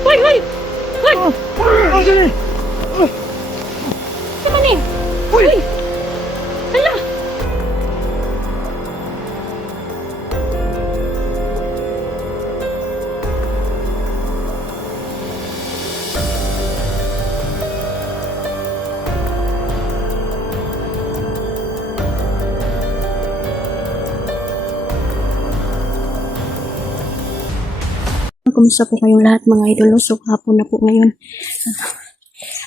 Hoy! Hoy! Hoy! Sino ni? Hoy! Hala! Kumusta po kayong lahat mga idol? So, hapon na po ngayon.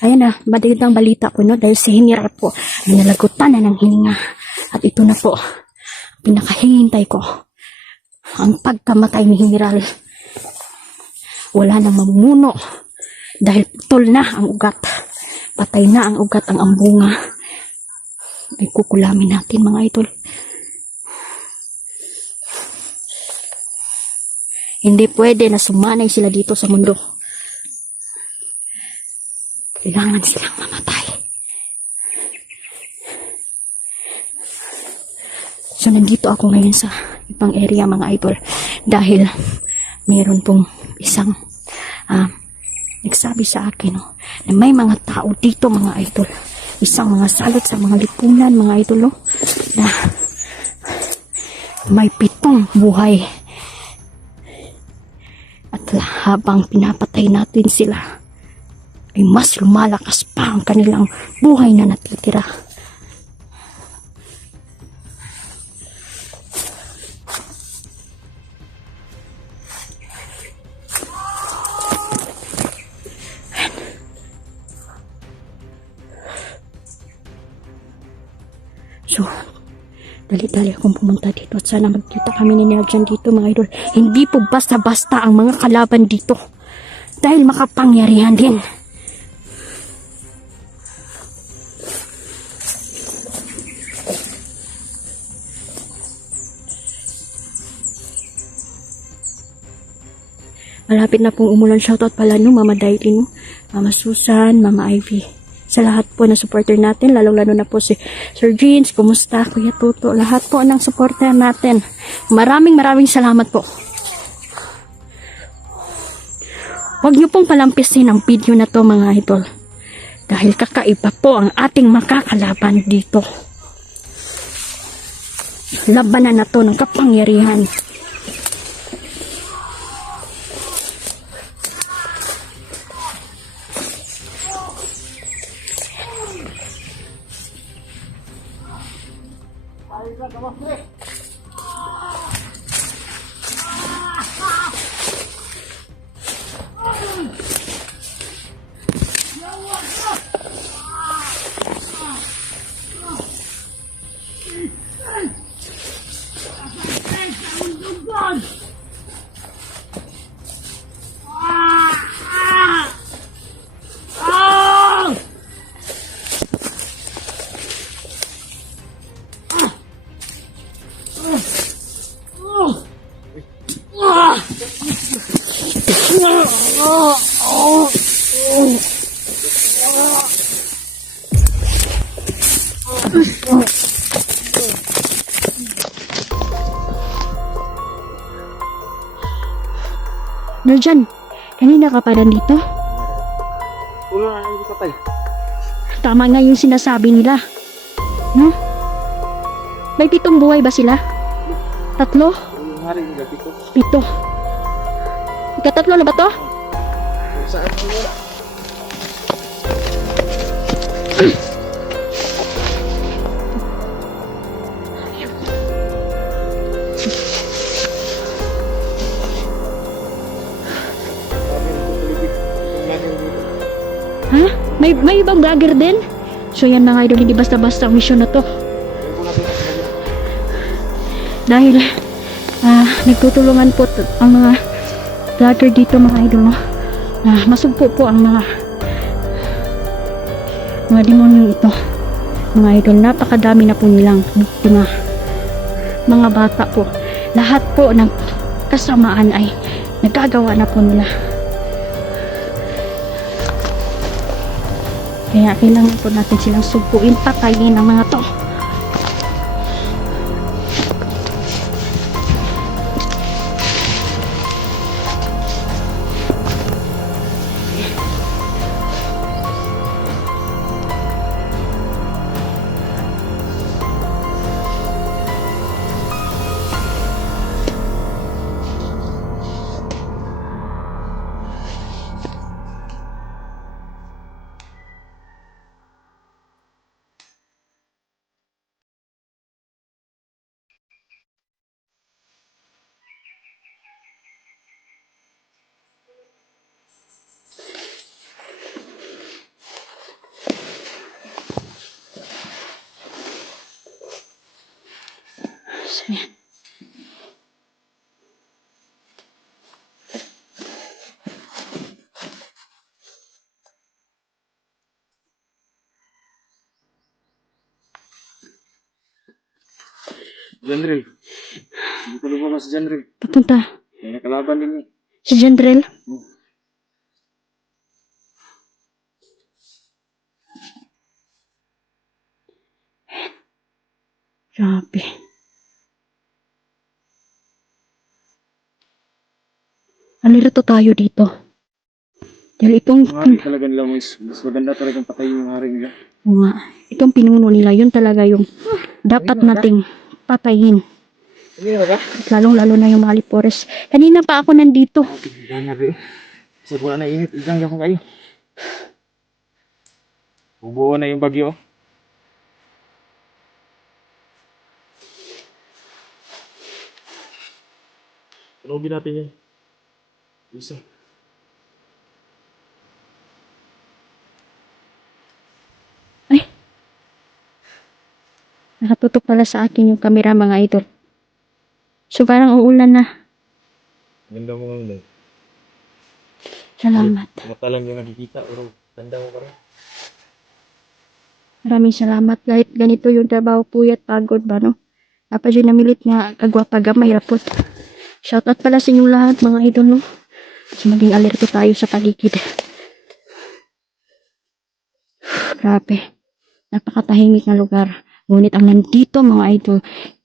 Ayan na, madagdag balita po, no? Dahil si General po ay nalagutan na ng hininga. At ito na po, pinakahihintay ko. Ang pagkamatay ni General. Wala nang mamumuno. Dahil putol na ang ugat. Patay na ang ugat, ang ambunga. Ay kukulamin natin mga idol. Hindi pwede na sumanay sila dito sa mundo. Kailangan silang mamatay. So, nandito ako ngayon sa ibang area mga idol. Dahil mayroon pong isang nagsabi sa akin na may mga tao dito mga idol. Isang mga salot sa mga lipunan mga idol na may 7 buhay. At habang pinapatay natin sila, ay mas lumalakas pa ang kanilang buhay na natitira. So, dali-dali akong pumunta dito at sana magkita kami ni Nerjan dito mga idol. Hindi po basta-basta ang mga kalaban dito. Dahil makapangyarihan din. Malapit na pong umulan. Shoutout pala Mama Dailin, Mama Susan, Mama Ivy. Sa lahat po na supporter natin, lalong-lalo na po si Sir Jeans, kumusta, Kuya Tuto, lahat po ng supporter natin. Maraming salamat po. Huwag niyo pong palampisin ang video na to mga idol. Dahil kakaiba po ang ating makakalaban dito. Labanan na to ng kapangyarihan. Nerjan, kanina ka pa nandito? Ulo na nandito ka pa. Tama nga yung sinasabi nila. No? May 7 buhay ba sila? 3? Yung hari nila dito. 7. Ika-3 na ba to? Saan ko yun? Ha? May ibang vlogger din? So yan mga idol, hindi basta-basta ang misyon na to. Dahil nagtutulungan po ang mga vlogger dito mga idol, no? Masugpo po ang mga demonyong ito mga idol. Napakadami na po nilang biktima, mga bata po, lahat po ng kasamaan ay nagagawa na po nila. Kaya kailangan po natin silang sugpuin, patayin ang mga to. So, yan. Janril. Dito lumabas si Janril. Papunta May nakalaban din niya. si Jandrel. Grabe. Alirito tayo dito. Dahil itong Yung hari talaga nila mas maganda talagang patayin yung hari nila. itong pinuno nila, yun talaga yung dapat nating patayin. Hindi na ba? Lalong-lalo na yung Mali Forest. Kanina pa ako nandito. Janril. Kasi wala na init. Ilang ako kayo. Bubuo na yung bagyo. Tunugin natin yan. Isa. Ay! Nakatutok pala sa akin yung camera mga idol. So parang uulan na. Ganda mo nga. Salamat. Mata lang yung nakikita. Pero tanda mo pa rin. Maraming salamat. Kahit ganito yung trabaho puyat, pagod ba no? Dapat yun namilit nga kagwapa gamay rapot. Shoutout pala sa inyong lahat mga idol no. So maging alerto tayo sa paligid. Grabe. Napakatahimik na lugar. Ngunit ang nandito mga idol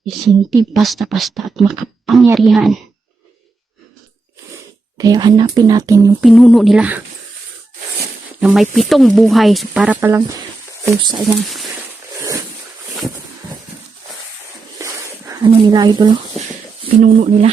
is hindi basta-basta at makapangyarihan. Kaya hanapin natin yung pinuno nila na may 7 buhay. So para palang pusa yan. Ano nila idol? Pinuno nila.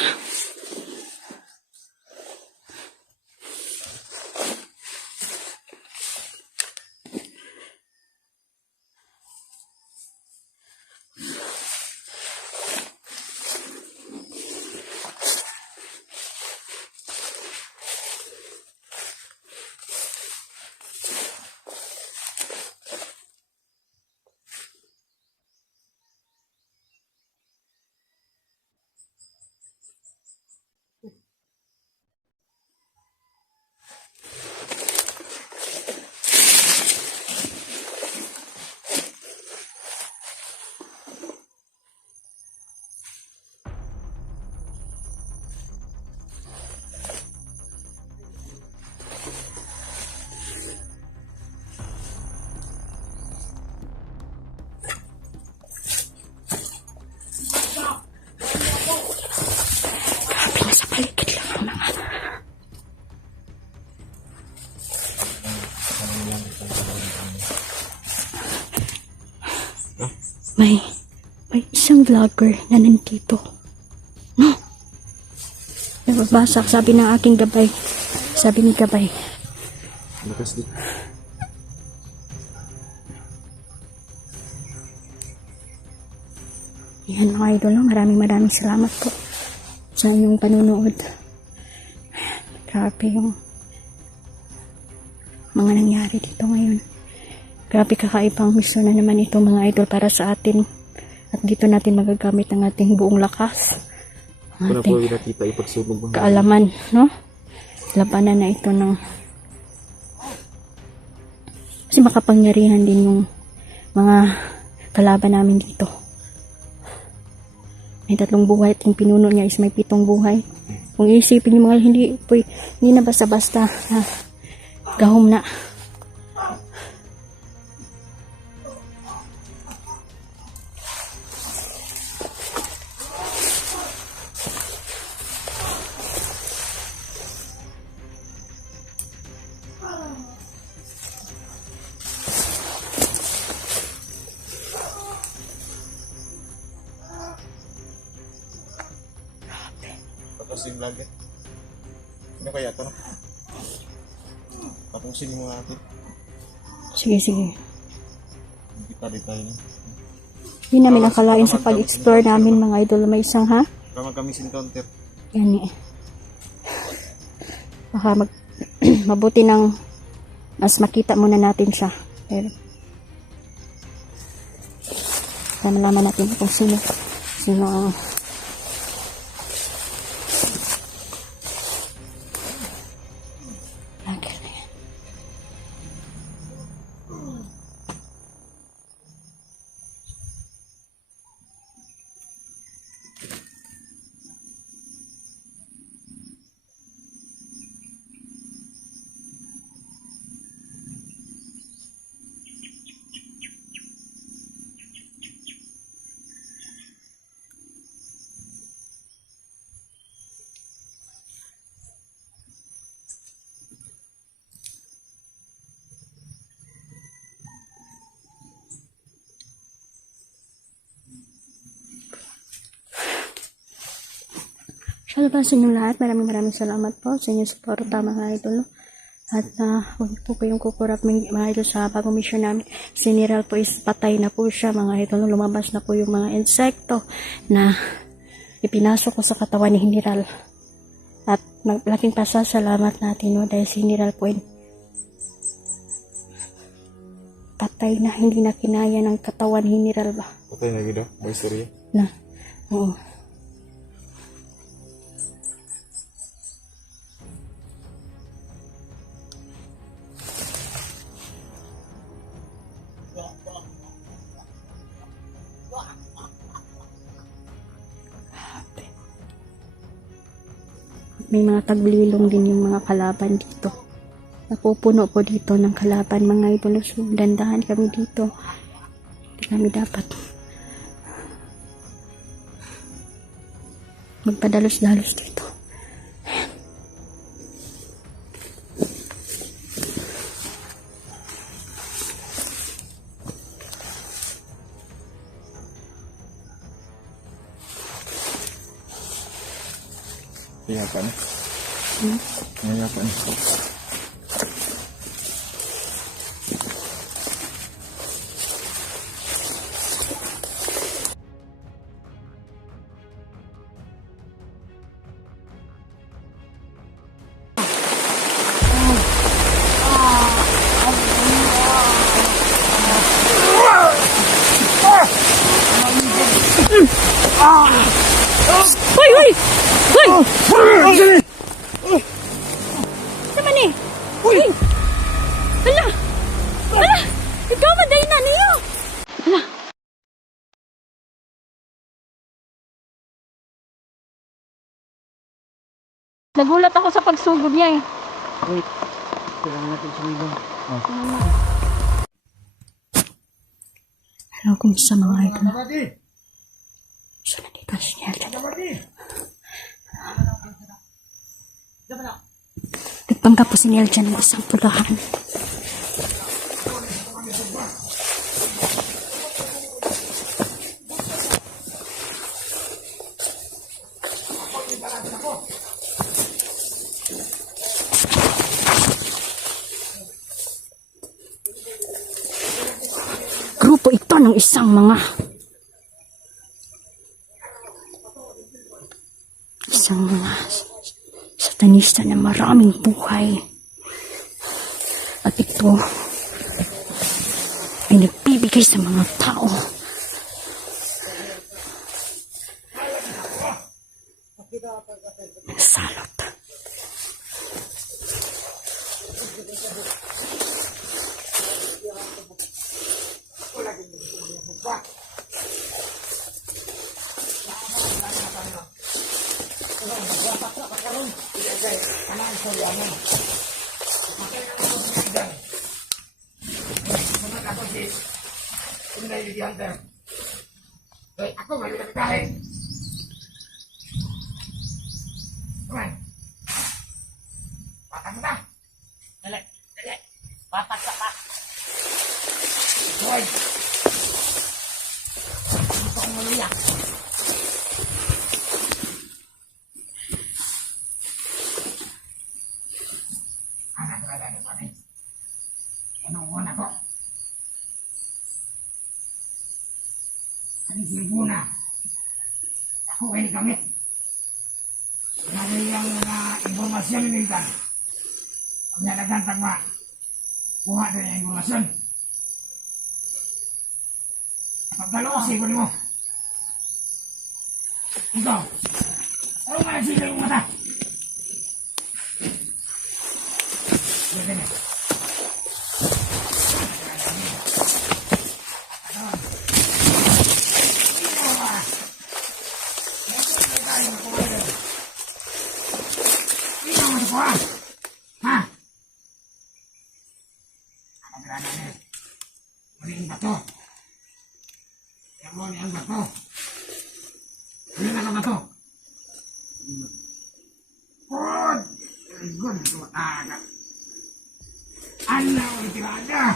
May isang vlogger na nandito. No? Nababasa, sabi ng aking gabay. Sabi ni gabay. Lakas din. Yan mga idol, maraming salamat po sa inyong panunood. Grabe yung mga nangyari dito ngayon. Grabe kakaibang miso na naman ito mga idol para sa atin At dito natin magagamit ang ating buong lakas. Ito na po Ating nakita ipagsunog mo. kaalaman, no? Labanan na ito ng kasi makapangyarihan din yung mga kalaban namin dito. May 3 buhay at yung pinuno niya is may 7 buhay. Kung isipin yung mga hindi na basta-basta na gahom na. Tapos yung vlog eh. Ano kaya ito? Tapusin mo natin. Sige, sige. Hindi pa rin tayo. Hindi namin nakalain sa pag-explore namin mga idol. May isang ha? Kama kami encounter. Yan eh. Baka mabuti ng mas makita muna natin siya. Pero para malaman natin kung sino ang vlogger na yan. Shoutout sa inyong lahat. Maraming salamat po sa inyong suporta mga idol. At huwag po kayong kukurap mga idol sa bagong mission namin. Si Neral po is patay na po siya mga idol. Lumabas na po yung mga insekto na ipinasok ko sa katawan ni Neral. At malaking pasasalamat natin no, dahil si Neral po ay patay na, hindi na kinaya ng katawan ni Neral ba? Patay na gito? May istorya? Na, oo. May mga taglilong din yung mga kalaban dito. Napupuno po dito ng kalaban mga idol. So, dandahan kami dito. Hindi kami dapat magpadalos-dalos dito. Iyakan. Iyakan. Hoy! Hoy! Hoy! Naman eh! Hoy! Hala! Hala! Ikaw maday na niyo! Hala! Nagulat ako sa pagsugod niya eh. Wait. Kailangan natin sumilong. Hello, kumusta mga idol? So, nandito si Nelda. Nagpanggap po si Nelda ng isang pulahan. Grupo ito ng isang mga satanista na maraming buhay. At ito ay nagbibigay sa mga tao Salot. Ako ngayon nagkain. Kumain. Patang na. Dali. Dali. Patak ka pa. Hoy. Ito ang maluya. Anak ka na naman eh. Inuuna ko. Ano silipuna? Ako kayo gamit. Ano yung informasyon ni Milton? Pag nalagantag mo, kuha doon yung informasyon. Pagkaloosin ko mo. Ikaw, ano nga nagsila yung mata? Pwede na. Ha? Ang grana na. Muling bato. Yang mo ni ang bato. Hindi na ka bato. Good. Very good. Agad. Ano ang tirada?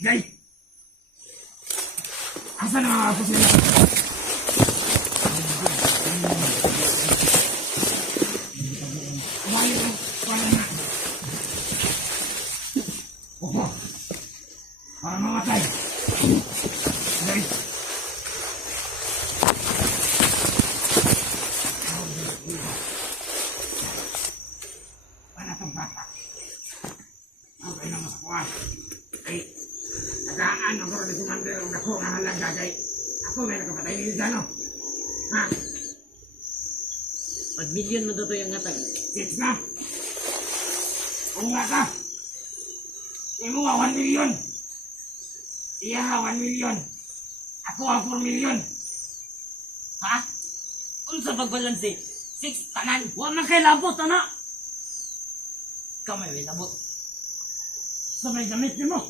Gay. Asa na ako sila? Opo. Para mamatay. Dali. Para itong bata. Okay lang sa kuwan. Ay, nagaan ako rin si Mander ang ako nga halaga kay ako may nakapatay ni Lizano. Ha? Pag-million mo dito yung ngatag. 6 na. Kung nga ka. Imo nga 1 million. Iya nga 1 million. Ako ang 4 million. Ha? Unsa pagbalanse? 6 tanan. Wa man kay labot ana. Kamay may labot. Sa may damit mo.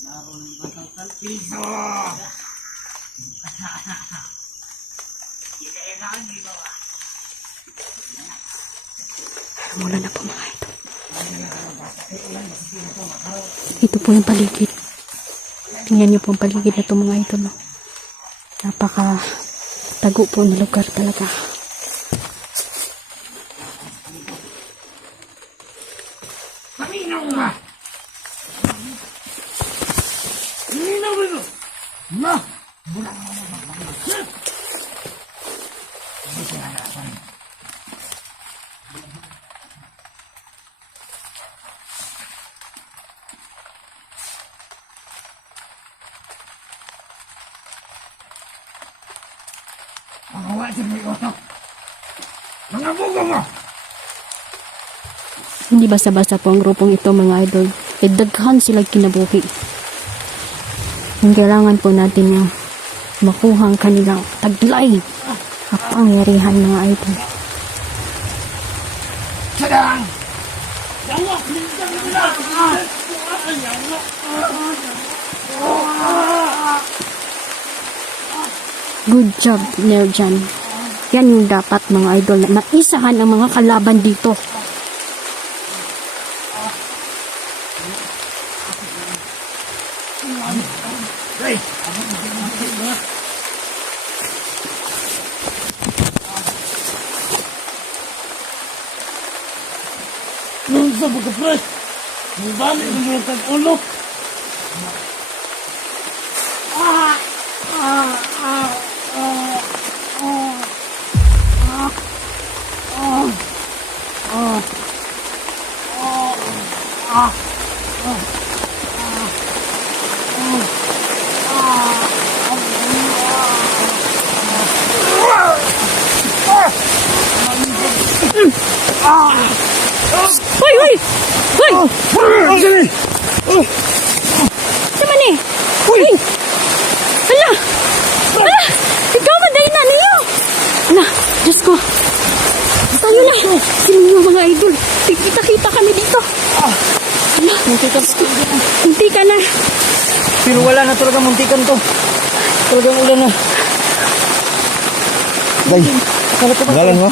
Laro ng batang Piso! Muna na po mga ito. Ito po yung paligid. Tingnan niyo po ang paligid na ito mga ito. No? Napaka tago po na lugar talaga. Paminaw nga! Paminaw mo ito! Ma! Bulang mo mo magmamag. Hindi siya harapan. Magawa siya may utok. Mga bugo mo! Hindi basta-basta po ang grupong ito mga idol. Daghan sila kinabuhi. Yung kailangan po natin yung makuha ang kanilang taglay. Kapangyarihan mga idol. Sadang! Good job, Nerjan. Yan yung dapat mga idol na maisahan ang mga kalaban dito. Hey! Unsa ba ka, pre? Ang dami ng mga tag-ulo. Hoy, hoy! Hoy! Sama ni? Hoy! Hala! Hala! Ikaw maday na niyo! Hala! Diyos ko! Tayo na! Sino yung mga idol? Kita-kita kami dito! Hala! Hindi ka na! Pero wala na talaga muntikan to. Talagang ulan na. Day, galan mo?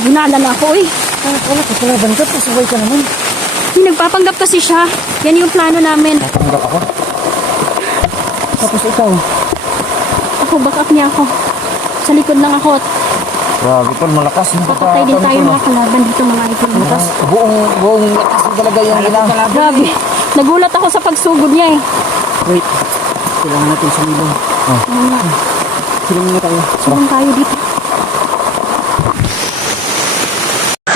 Ginala na ako eh. Wala ka pala bangkat. Pasaway ka naman. Yung nagpapanggap kasi siya. Yan yung plano namin. Natanggap ako. Tapos ikaw. Ako, back up niya ako. Sa likod lang ako at Grabe tol, malakas yung papatay din tayo mga kalaban dito mga idol. Buong lakas mo talaga yung gina. Grabe. Nagulat ako sa pagsugod niya eh. Wait. Kailangan natin sumilong. Ano nga. Silong na tayo. Sabang tayo dito.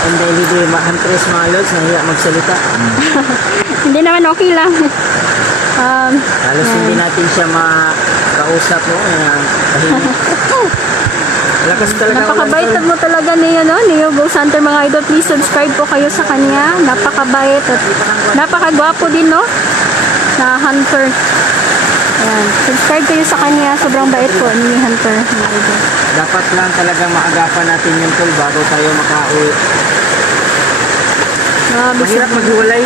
Ang daily day, huntress mga lods, nahiya magsalita. Hindi naman okay lang. Halos hindi natin siya makausap mo. Lakas talaga. Napakabait mo talaga niyo, no? Niyo Ghost Hunter mga idol. Please subscribe po kayo sa kanya. Napakabait at napakagwapo din, no? Na hunter. Ayan. Subscribe kayo sa kanya. Sobrang bait po ni Hunter mga idol. Dapat lang talaga maagapan natin yung tol bago tayo makauwi. Grabe Mahirap siya. maghiwalay.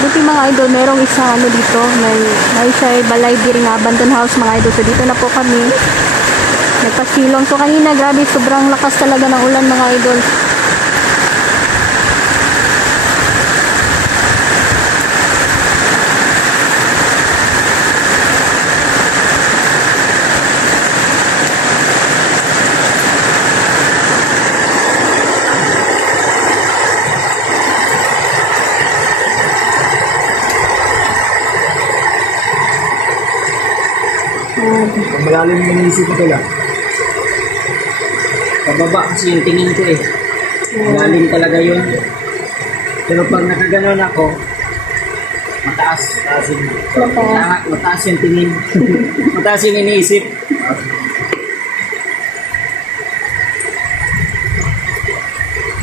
Buti mga idol, merong isang ano dito, may siya balay diring abandoned house mga idol. So dito na po kami nagpasilong. So kanina grabe, sobrang lakas talaga ng ulan mga idol. Malalim yung isip ko lang. Pababa kasi yung tingin ko eh. Malalim talaga yun. Pero pag nakaganon ako, mataas. Mataas yung tingin. Mataas yung iniisip.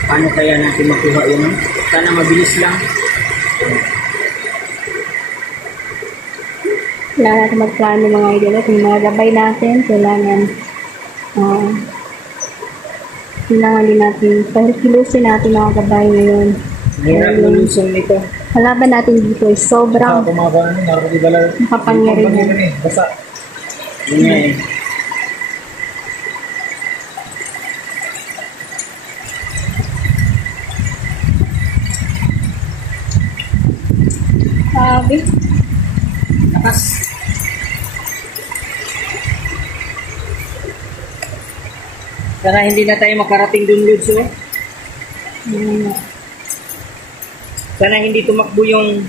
Paano kaya natin makuha yun? Sana mabilis lang. Kailangan natin magplano mga idol at yung mga gabay natin, kailangan din natin, kilusin natin mga gabay ngayon. Mahirap lulusong nito. Kalaban natin dito ay sobrang Kumaba na, naroon makapangyarihan. Basta. Yun nga eh. Sabi, Lakas. Sana hindi na tayo makarating dun, Ludes, oh. Sana hindi tumakbo yung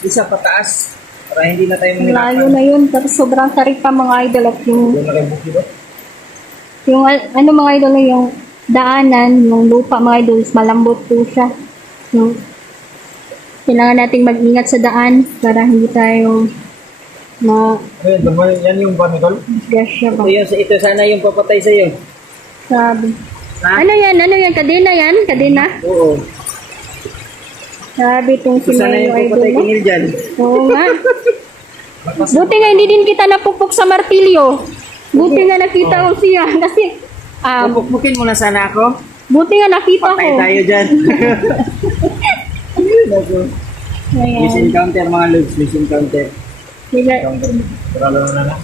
isa pataas para hindi na tayo layo na yun, tapos sobrang tarik pa mga idol at yung ano mga idol, yung daanan, yung lupa mga idol, malambot po siya. Yung, kailangan nating mag-ingat sa daan para hindi tayo Yan yung panigol? gasya ba. Ito sana yung papatay sa'yo. Sabi. Ha? Ano yan? Ano yan? Kadena yan? Kadena? Oo. Sabi itong si Sana Mayo yung idol papatay mo. kinil dyan. Oo nga. Buti nga hindi din kita napupok sa martilyo. Buti nga nakita ko siya. Kasi, Pupukpukin mo na sana ako. buti nga nakita Patay ko. tayo dyan. Ayan. Miss encounter mga Ludes. Miss encounter. Karalo na.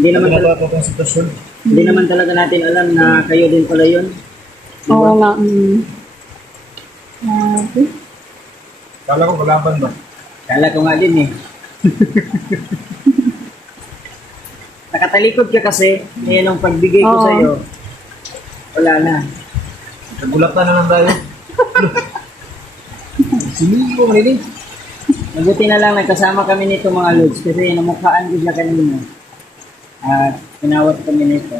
Hindi naman Ito itong sitwasyon. Hindi naman talaga natin alam na kayo din pala yun. Oo nga. Sabi. Kala ko kalaban ba? Kala ko nga din eh. nakatalikod ka kasi, ngayon ang pagbigay ko Oo. sa'yo, wala na. Nagulatan na lang tayo. Siniyo mo rin. Mabuti na lang, nagkasama kami nito mga lods, kasi namukhaan ko siya kanina. At pinawat kami nito.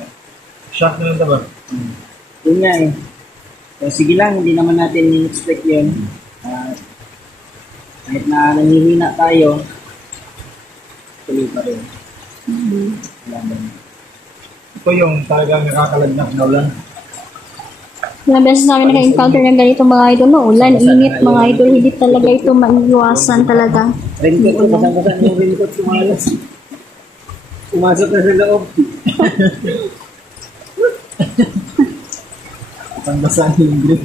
Shock na lang diba? Yun nga eh. So, sige lang, hindi naman natin in-expect yun. Kahit na nanghihina tayo, tuloy pa rin. Wala ba? Ito yung talagang nakakalagnak na ulan. Ilang beses namin naka-encounter ng ganito mga idol, no? Ulan, init mga idol, hindi talaga ito maiiwasan talaga. Raincoat ko, basang-basang yung raincoat ko mga lods. Pumasok na sa loob. Basang-basang yung grip.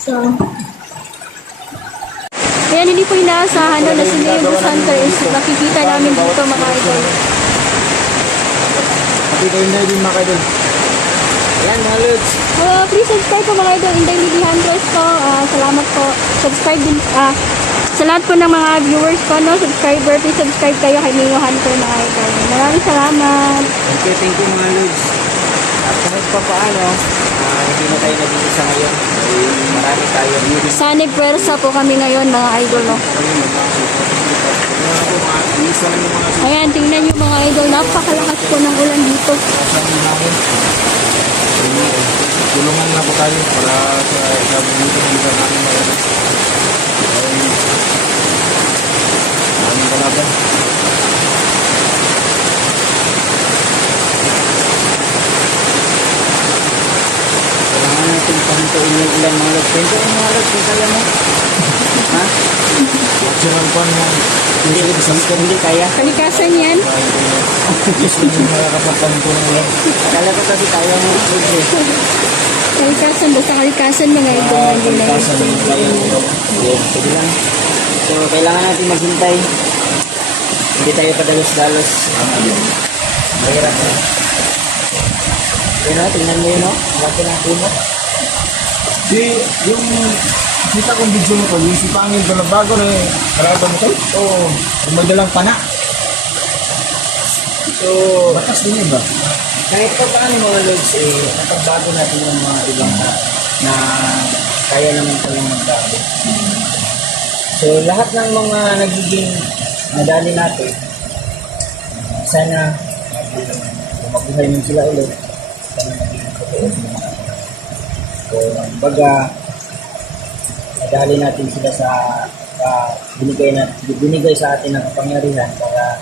So, ayan, hindi po inaasahan no, na si Leo Dos Hunter is nakikita namin dito mga idol. Pati kayo na din mga kaidol. Ayan mga lods. Please subscribe po mga idol, Inday Lily Hunters po. Salamat po. Subscribe din, sa lahat po ng mga viewers ko, no, subscriber, please subscribe kayo kay Leo Hunter mga idol. Maraming salamat. Thank you mga lods. At kahit pa paano, hindi na tayo nag-iisa ngayon. Ay, marami tayo. Sanib pwersa po kami ngayon mga idol. No? Ayan, tingnan nyo mga idol, napakalakas po ng ulan dito. Tulungan na po tayo para sa bubutin ng lugar namin mga kaidol. Maraming kalaban. Kailangan natin pahintuin yung ulan mga lods. Pahintuin mga lods, kung kaya mo. Ha? Natural pa naman. Hindi kaya. Kalikasan yan. Yes, yung nakakapagpan ko ng ulan. Akala ko kasi kaya mo. Kalikasan, basta kalikasan mga idol. Hindi na yun. Sige lang. So, kailangan natin maghintay. Hindi tayo padalos-dalos. Mahirap na. Yun o, tingnan mo yun o. Laki ng puno. Yung kita kong video mo ko, yung si Pangil ko na bago na kalaban mo ko, oo, yung magdalang pana. So, batas din yun ba? Kahit pa paano mga lods, napagbago natin yung mga ibang na kaya naman palang magbago. So, lahat ng mga nagiging madali natin, sana mabuhay mo sila ulit. Sana maging totoo mo. So, baga, madali natin sila sa binigay sa atin ng kapangyarihan para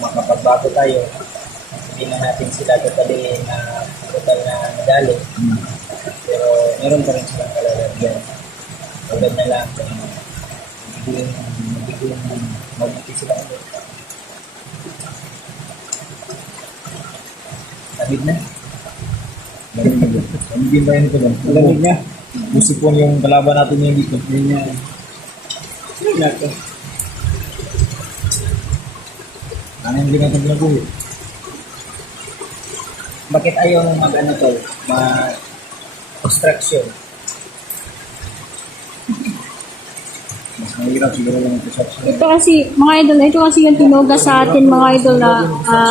makapagbago tayo. Hindi na natin sila totally na total na madali. Pero meron pa rin silang kalalagyan. Tulad na lang kung magiging mabuti sila ulit. Lamig na. Hindi ba yun ito ba? Lamig na. Musipon yung kalaban natin yung dito. Yun nga. Lamig na ito. Ano yung ginatang ginagawa? Bakit ayaw mo mag-ano tol? Ma-construction. Mas mahirap siguro lang ito sa Ito kasi, mga idol, ito kasi yung tinuga sa atin mga idol na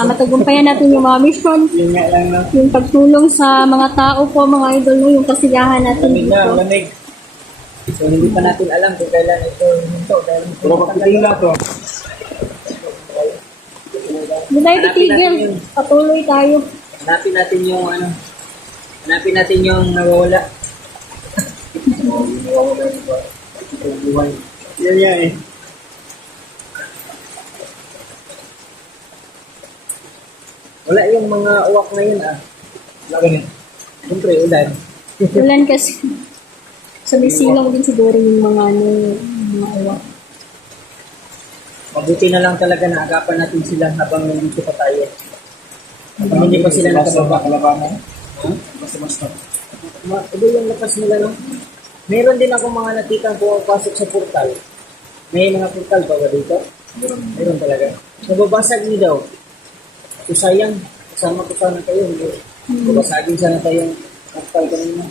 matagumpayan natin yung mga mission, Yun nga lang no. yung pagtulong sa mga tao po mga idol, no, yung kasiyahan natin Lamig na, dito. lamig. So hindi pa natin alam kung kailan ito hinto. Dahil pero pakitingin na to. Hindi tayo titigil, patuloy tayo. Hanapin natin yung ano. Hanapin natin yung nawawala. Nawawala yung buhay. Yan yan eh. Wala yung mga uwak ngayon ah. Wala ganun. Siyempre ulan. Ulan kasi. So may silang din siguro yung mga ano, yung mga uwak. Mabuti na lang talaga na agapan natin sila habang nandito pa tayo. Habang hindi pa sila nakababa. Kalaban mo? Huh? Basta-basta. Ito yung lakas nila, no? Meron din ako mga nakitang pumapasok sa portal. May mga portal pa ba dito? Meron talaga. Nababasag niyo daw. So sayang, kasama ko sana kayo. Babasagin sana tayong portal kanina.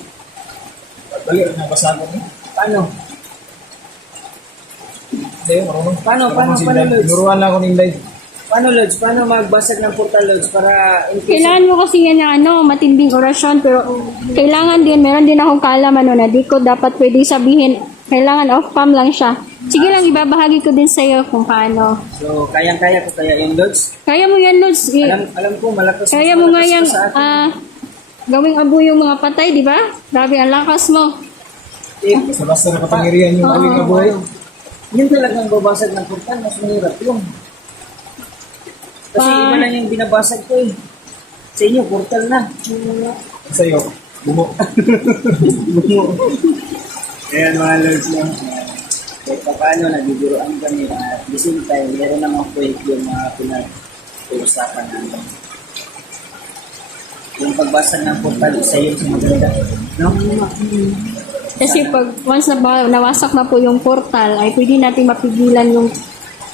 Dali, nabasa ko mo. Paano? Hindi, marunong. Paano, Marunong si Lods? Inday. Tinuruan lang ako ni Inday. Paano, Lods? Paano magbasag ng portal, Lods? Para in case... Kailangan mo kasi yan ng matinding orasyon, pero kailangan din, meron din akong kaalaman na di ko dapat pwede sabihin, kailangan off-cam lang siya. Sige lang, ibabahagi ko din sa'yo kung paano. So, kayang-kaya ko kaya yung Lods? Kaya mo yan, Lods. Alam ko, malakas. Kaya mas mo nga malakas yung ka sa akin. gawing abo yung mga patay, di ba? Grabe, ang lakas mo. Basta nakapangyarihan yung aling abuhay. Yun talagang babasag ng portal, mas mahirap yun. Kasi iba lang yung binabasag ko eh. Sa inyo, portal na. Sa'yo, bumo. Bumo. Kaya mga Lods lang. Kahit pa paano, nabibiroan kami. At the same time, meron namang point yung mga pinag-uusapan namin. Yung pagbasag ng portal, isa yun sa maganda. No? Kasi pag once nawasak na po yung portal, ay pwede natin mapigilan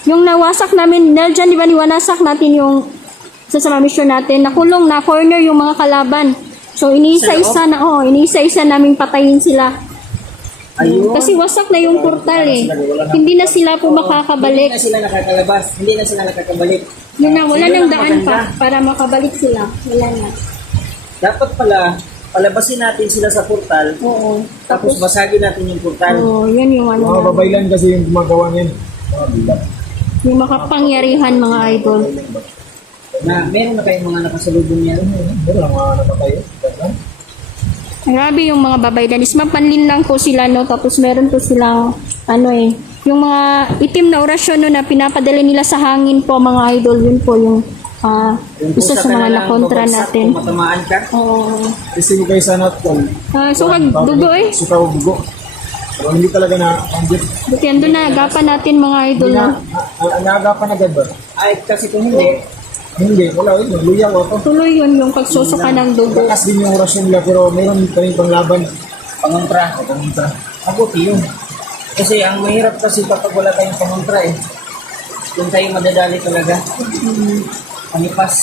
yung nawasak namin, dyan di ba niwanasak natin yung sa mission natin, nakulong na corner yung mga kalaban. So iniisa-isa naming patayin sila. Ayun. Kasi wasak na yung portal eh. Hindi na sila po Hindi makakabalik. na sila nakakalabas. Hindi na sila nakakabalik. Yun na, wala Yun nang ang daan pa maganda. para makabalik sila. Wala na. Dapat pala, palabasin natin sila sa portal, Oo. tapos basagin natin yung portal. Oo, yun yung Mga ano. babaylan kasi yung gumagawa niyan. Mga bilat. Yung makapangyarihan mga idol. Na meron na kayong mga nakasalubong niya. Pero lang mga napatay. Grabe yung mga babaydanis. Mapanlin lang po sila, no? Tapos meron po silang, yung mga itim na orasyon, no, na pinapadala nila sa hangin po, mga idol. Yun po yung isa sa mga nakontra natin. Kung matamaan ka, Oo. Kasi mo kayo sana kung So, wag dugo eh. suka o dugo. Pero hindi talaga na anggit. Buti ando na, agapan natin mga idol, Hindi no? na, naagapan agad ba? ay kasi kung hindi, Hindi, wala. Nagluya ko ito. Tuloy yun yung pagsusuka ng dugo. Lakas din yung orasyon nila pero meron kaming panglaban. pangontra. Papunta. Mabuti yun. Kasi ang mahirap kasi kapag wala tayong pangontra eh. Doon tayo madadali talaga. Panipas.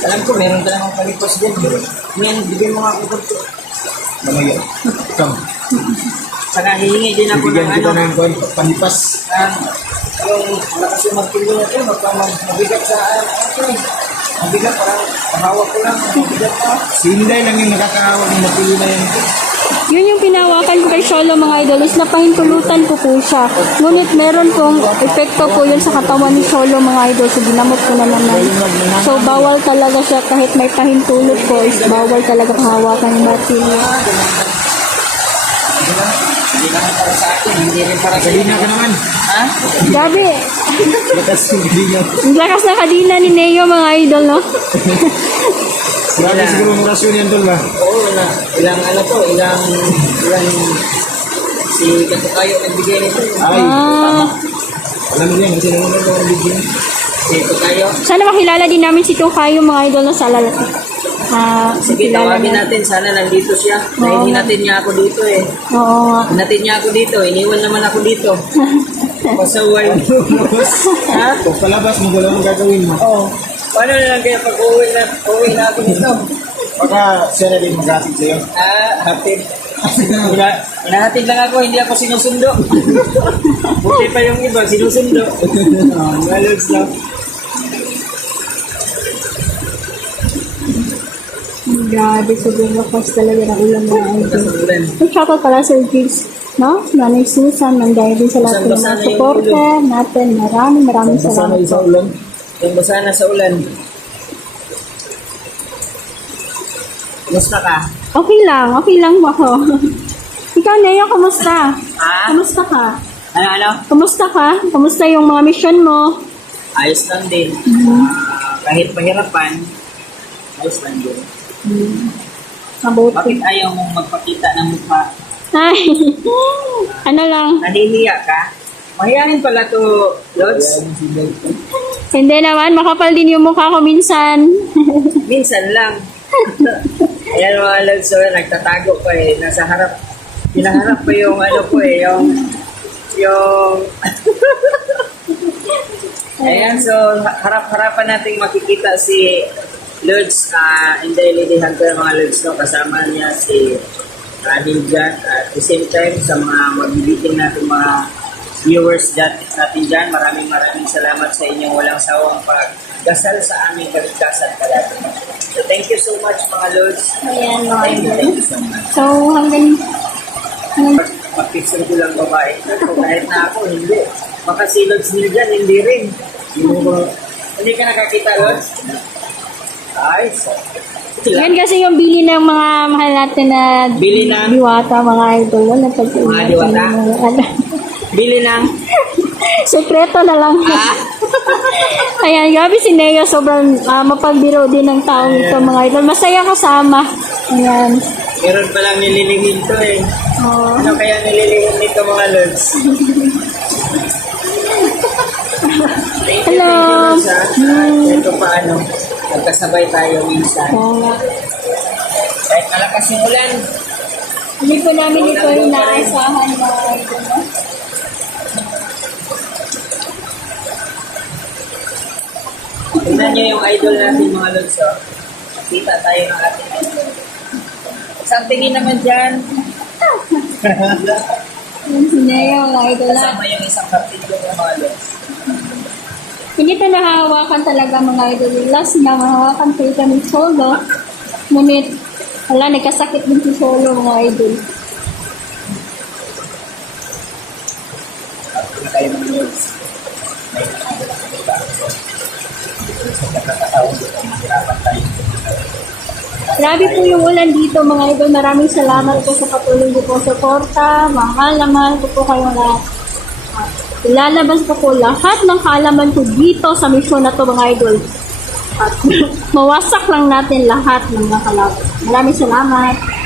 Alam ko, meron ka namang panipas din. Ngayon, bigyan mo nga ako dito. Mamaya. Come. Saka hihingi din ako ng Bigyan kita ano. ng panipas. Yung malakas yung magpilo natin, mabigat sa ano eh. Mabigat, parang kahawak ko lang. Mabigat pa. Si Inday lang yung nakakahawak ng mapili na yan. Yun yung pinawakan ko kay Sholo, mga idol, is napahintulutan ko po siya. Ngunit meron pong epekto po yun sa katawan ni Sholo, mga idol. So, ginamot ko na naman. So, bawal talaga siya kahit may pahintulot po, is bawal talaga hawakan ng martilyo. Hindi naman para sa akin, hindi rin para sa Kadina ka naman. Ha? Grabe! Lakas yung kadina. Ang lakas na kadina ni Neo, mga idol, no? Grabe siguro ang orasyon yan doon ba? Oo, wala. Ilang ano to, ilang si Katukayo nagbigay nito. Ay, Ah, alam mo yan. Kasi naman ito ang video. Si Katukayo. sana makilala din namin si Tokayo, mga idol, no? Sa lalaki. Sige, kilala tawagin niya. natin. Sana nandito siya. Dahil hinatid niya ako dito eh. Oo nga. Hinatid niya ako dito. Iniwan naman ako dito. Pasaway mo. Ha? Kung palabas mo, wala mong gagawin mo. Oo. Paano na lang kaya pag uwi na ako dito? Baka siya na din mag-atid sa'yo. Hatid. Hinahatid lang ako, hindi ako sinusundo. Buti pa yung iba, sinusundo. Malos lang. Grabe, sobrang lakas talaga ng ulan, mga idol. Kasulan. Shoutout pala Sir Jigs, no? Nanay Susan, nandiyan din sa lahat ng Basa-basa mga na yung supporter natin. Maraming Basta na salamat isa po. ulan. Yung basa na sa ulan. Gusto ka? Okay lang ako. Ikaw, Neo, kamusta? Ha? Kamusta ka? Ano? Kamusta ka? Kamusta yung mga mission mo? Ayos lang din. Kahit pahirapan, ayos lang din. Mabuti. Bakit ayaw mong magpakita ng mukha? Ay, ano lang. Nahihiya ka? Mahihayin pala to, Lods. Hindi naman, makapal din yung mukha ko minsan. Minsan lang. Ayan mga Lods, so, nagtatago pa eh. Nasa harap, pinaharap pa yung ano ko eh, yung Ayan, so harap-harapan nating makikita si Lods, Inday Lady Hunter, mga Lods, no? Kasama niya si Ninja at the same time sa mga magbibiting natin mga viewers natin dyan, maraming salamat sa inyong walang sawang pagdasal sa aming kaligtasan palagi. So thank you so much mga Lods. Ayan, mga Thank idol. you so much. So, hanggang Mag-picture ko lang babae. Kahit na ako, hindi. Baka si Lods nyo dyan, hindi rin. Hindi ka nakakita, Lods? Ay, so. yan kasi yung bili ng mga mahal natin na Bili ng? diwata, mga idol. Wala Mga diwata? Bili ng? Sekreto na lang. Ayan, grabe si Neo. Sobrang mapagbiro din ng taong ito, mga idol. Masaya kasama. Ayan. Meron palang nililihim to eh. Oh. Ano kaya nililihim nito mga Lods? Thank you, Hello. Lods, ha? Ito pa ano, nagkasabay tayo minsan. Oo nga. Kahit malakas yung ulan, Hindi po namin ito inaasahan, mga idol. No? tingnan nyo yung idol natin mga Lods. Oh. Kita tayo ng ating idol. Isang tingin naman dyan. Yan si Neo, mga idol. Kasama yung isang partido ng mga Lods. Hindi ito nahahawakan talaga, mga idol. Last na mahawakan ko ito ng solo. Ngunit, wala, nagkasakit din si solo, mga idol. Hindi kayo mga Lods. May nakagawa kami ba? Sa pagkakataon dito, mahirapan tayo. Grabe po yung ulan dito, mga idol. Maraming salamat po sa patuloy niyo po suporta. Mahal na mahal ko po kayong lahat. Ilalabas ko po lahat ng kaalaman ko dito sa misyon na to, mga idol. At mawasak lang natin lahat ng mga kalaban. Maraming salamat.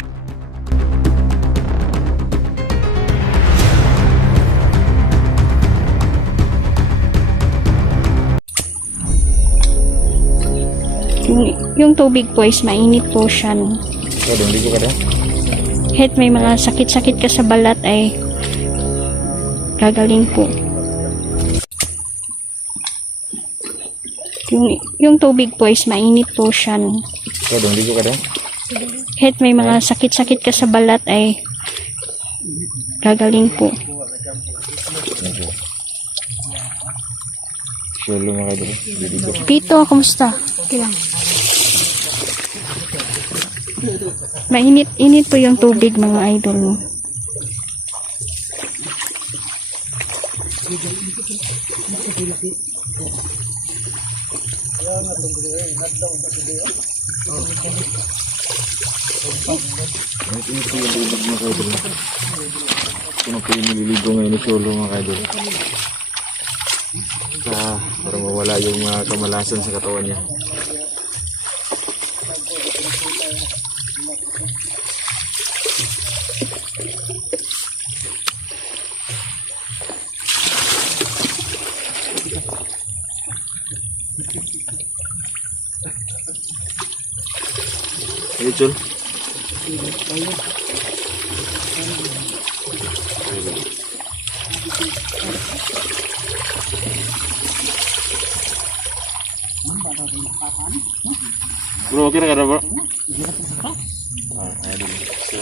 Yung tubig po is mainit po siya. No? So, hindi ko kada. Kahit may mga sakit-sakit ka sa balat ay gagaling po. Yung tubig po is mainit po siya. No? So, hindi ko kada. Kahit may mga sakit-sakit ka sa balat ay gagaling po. Okay. Solo mga idol. Dito. Pito, kumusta? Okay lang. Mainit-init po yung tubig, mga idol. No? Mainit po yung tubig mga idol. Kung ako yung nililigo ngayon ni Solo mga idol. Para mawala yung kamalasan sa katawan niya. Hey, Chol. Bro, okay na ka na bro? Ayan. So,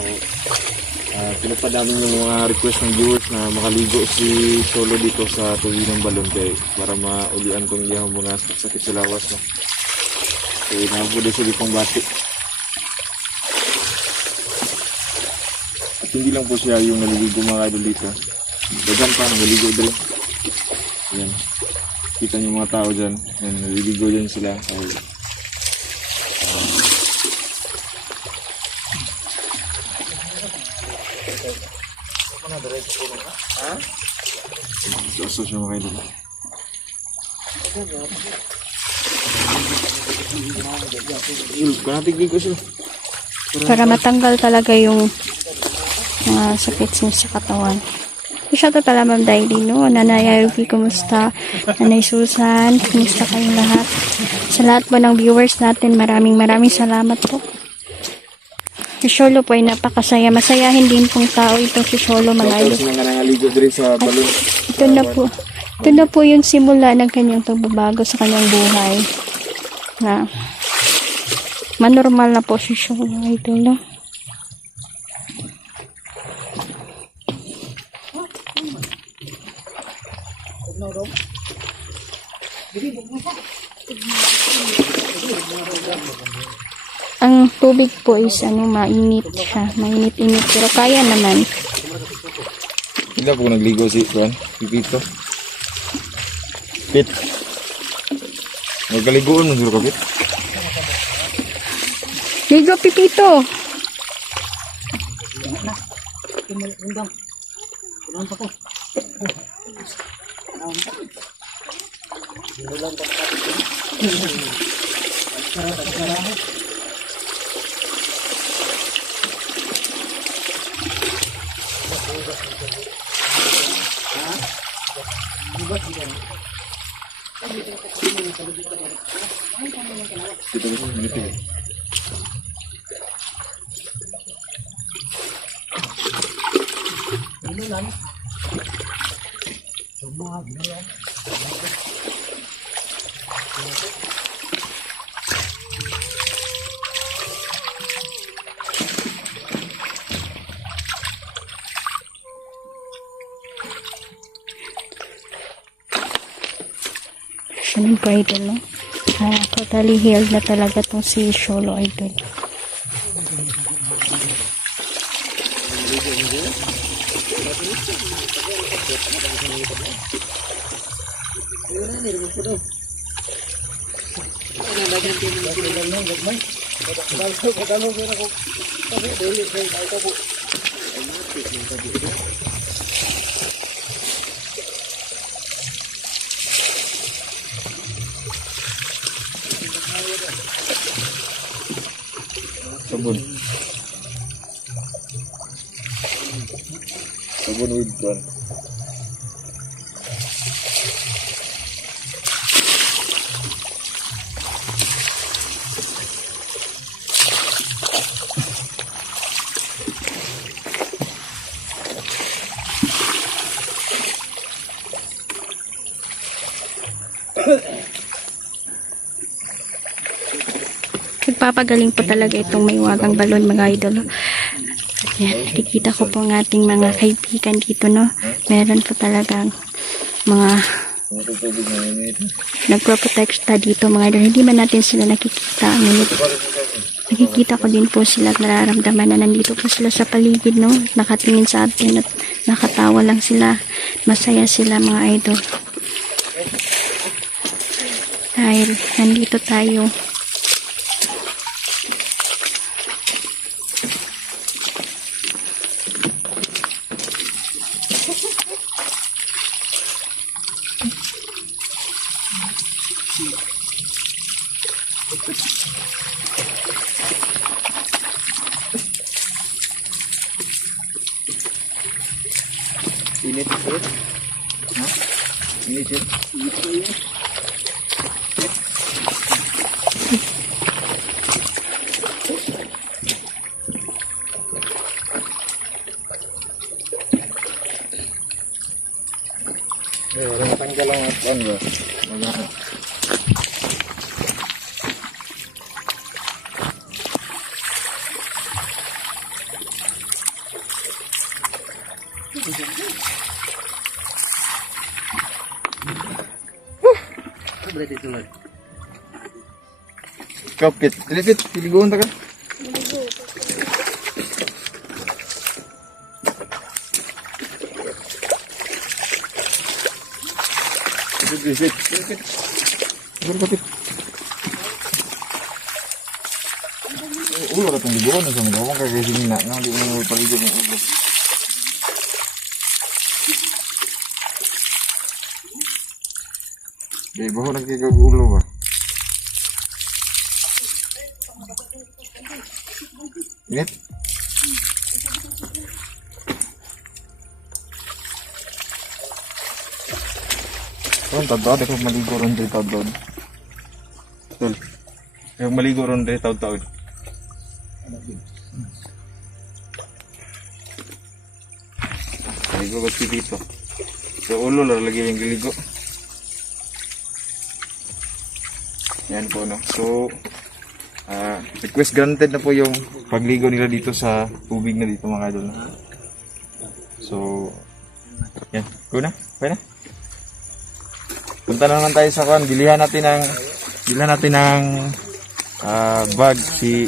pinapad namin yung mga request ng viewers na makaligo si Solo dito sa tuwi ng balon kay para maulian kong iyang mga sakit sa lawas. No? So, nabudo sa lipong bati. At hindi lang po siya yung naliligo mga idol dito. Dagan pa, naliligo din. Ayan. Kita niyo mga tao dyan. Ayan, naliligo dyan sila. So siya mga idol. Kanatigil ko siya. Para matanggal talaga yung mga sakit niya sa katawan. Shout out pala Ma'am Daily, no? Nanay Ivy, kumusta? Nanay Susan, kumusta kayong lahat? Sa lahat po ng viewers natin, maraming salamat po. Si Solo po ay napakasaya. Masayahin din pong tao itong si Solo, mga idol. Tapos nga nangaligo din sa balon. Ito na po yung simula ng kanyang pagbabago sa kanyang buhay. Na manormal na po si Solo, mga idol, no? Ang tubig po is mainit siya. Mainit-init. Pero kaya naman. Sila po nagligo si Juan, Pipito. Pit. Magkaliguan mo siguro ka, Pit. Ligo, Pipito! Dito, dito. Ganun po, idol, no? Totally healed na talaga tong si Sholo, idol. Sabon. Sabon with Juan. Nagpapagaling po talaga itong may wagang balon, mga idol. Yan, nakikita ko po ng ating mga kaibigan dito, no? Meron po talagang mga nagproprotekta dito, mga idol. Hindi man natin sila nakikita. Ngunit nakikita ko din po sila, nararamdaman na nandito po sila sa paligid, no? Nakatingin sa atin at nakatawa lang sila. Masaya sila, mga idol. Dahil nandito tayo. Init ito. Ha? Init yun. Orang tanggal lang at ano. Kapit, Pilipit, piligoon ta ka. Pilipit, Pilipit. Kapit. Ulo ka itong ligoon na sa mga kung kagaysin na. Hindi mo paligo ng ulo. Okay, baho nagkikagulo ba? Init? Ron, tawad-tawad. Ako maligo ron dito tawad-tawad. Tul. Ako maligo ron dito tawad-tawad. Maligo kasi dito. So, ulo lang lagi yung giligo. Yan po, no? So, request granted na po yung pagligo nila dito sa tubig na dito, mga idol. So, yan. Go na? Pwede na? punta na naman tayo sa kuan. Bilihan natin ng bag si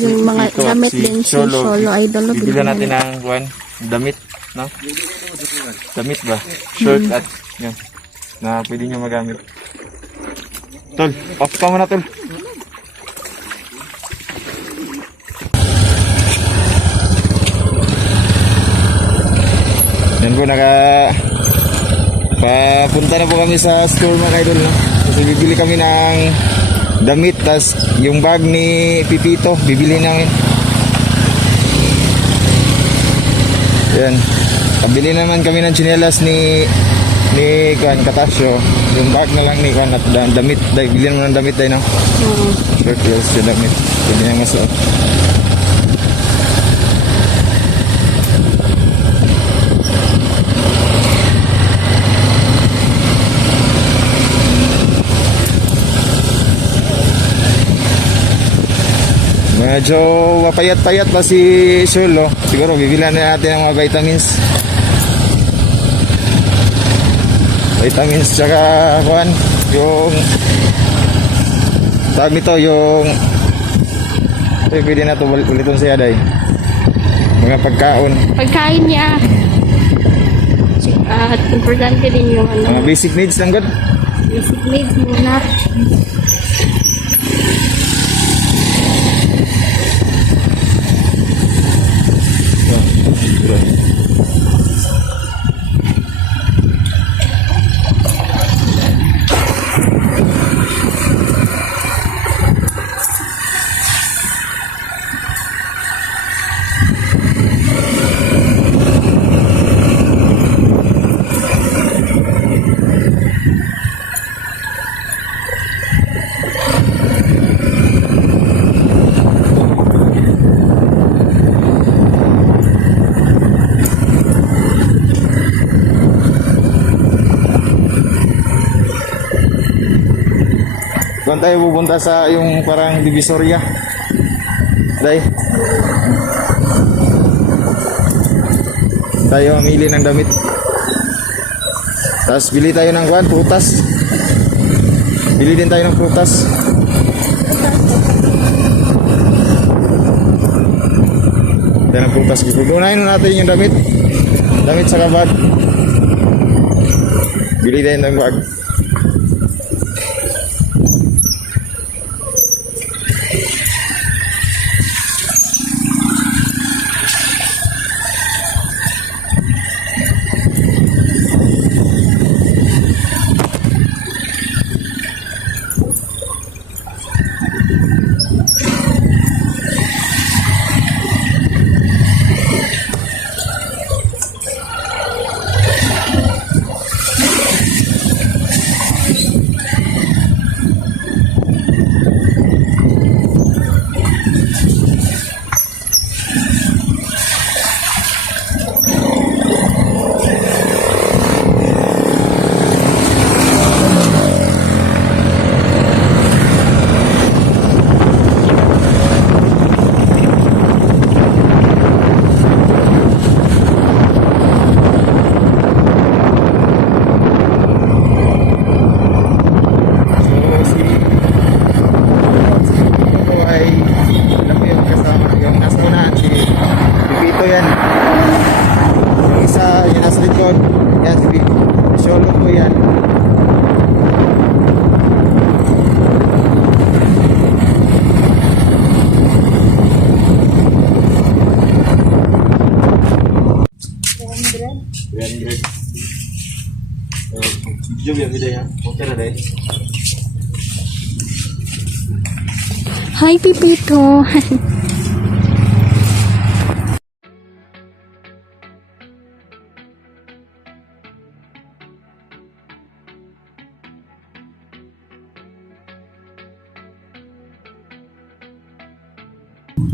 Yung mga Ito, damit si din si Cholo. Solo Idol. Bibilihan natin ng kuan, damit, no? Damit ba? Shirt at yan. Na pwede nyo magamit. Tol, off ka muna, tol. Yan po, papunta na po kami sa store mga idol, no? Kasi bibili kami ng damit, tas yung bag ni Pipito, bibili namin. Yan. Pabili naman kami ng tsinelas ni Kuan Katasyo. Yung bag na lang ni Kuan at damit. Bili naman ng damit tayo, no? Shirt, yes, yung damit. Pwede niyang masuot. Medyo mapayat-payat pa si Solo. Siguro bibilan na natin ng mga vitamins. Vitamins tsaka kuan, yung tawag nito, yung ito, pwede na ito ulitin siya day. Mga pagkaon. Pagkain niya. At importante din yung Mga basic needs lang god. basic needs muna. Doon tayo pupunta sa yung parang Divisoria. Day. Tayo mamili ng damit. Tapos bili tayo ng kuan, prutas. Bili din tayo ng prutas. Tayo ng prutas. Pupunahin na natin yung damit. Damit sa bag. Bili tayo ng bag. Video ya videonya. Oke na deh. Hi, Pipito.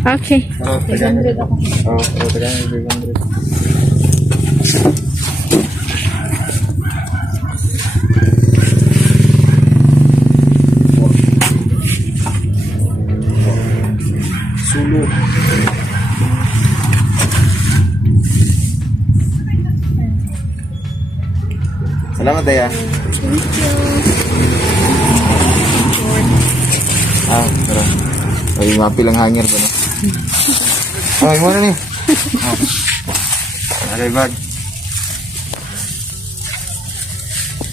Okay. Oh, tekan. Oh, tekan 300. Sulu. Salamat ya. Thank you. Tara. Ay, mapi lang hanger ba, no? Ay, mo na ni. Alay, bag.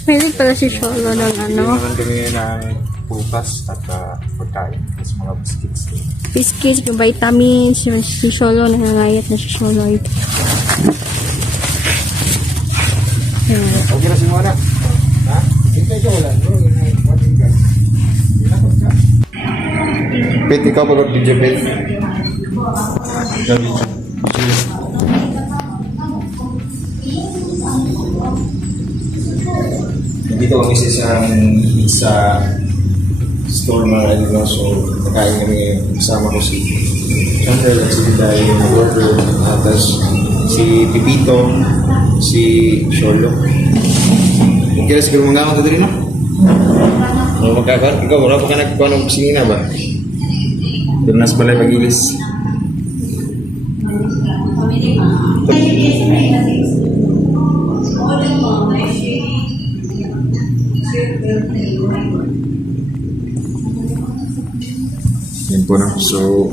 Pwede pala si Sholo ng ano, Naman kami ng bukas at pagkain. Tapos mga biscuits. biscuits, yung vitamins, si Sholo, nangangayat na si Sholo. Ayan. Okay na si Mona. Ha? Hintay ka wala. Pet, ikaw pagod video, Pet. Gabi. Dito kami sa store na ano, so nakain kami kasama ko si Chandler at si Biday yung order, tapos si Pipito, si Sholo. Kaya siguro mga ako rin, no? Magkakaroon, ikaw wala pa ka nagkuha ng kusina ba? Doon nas balay magilis. Yan po na. So,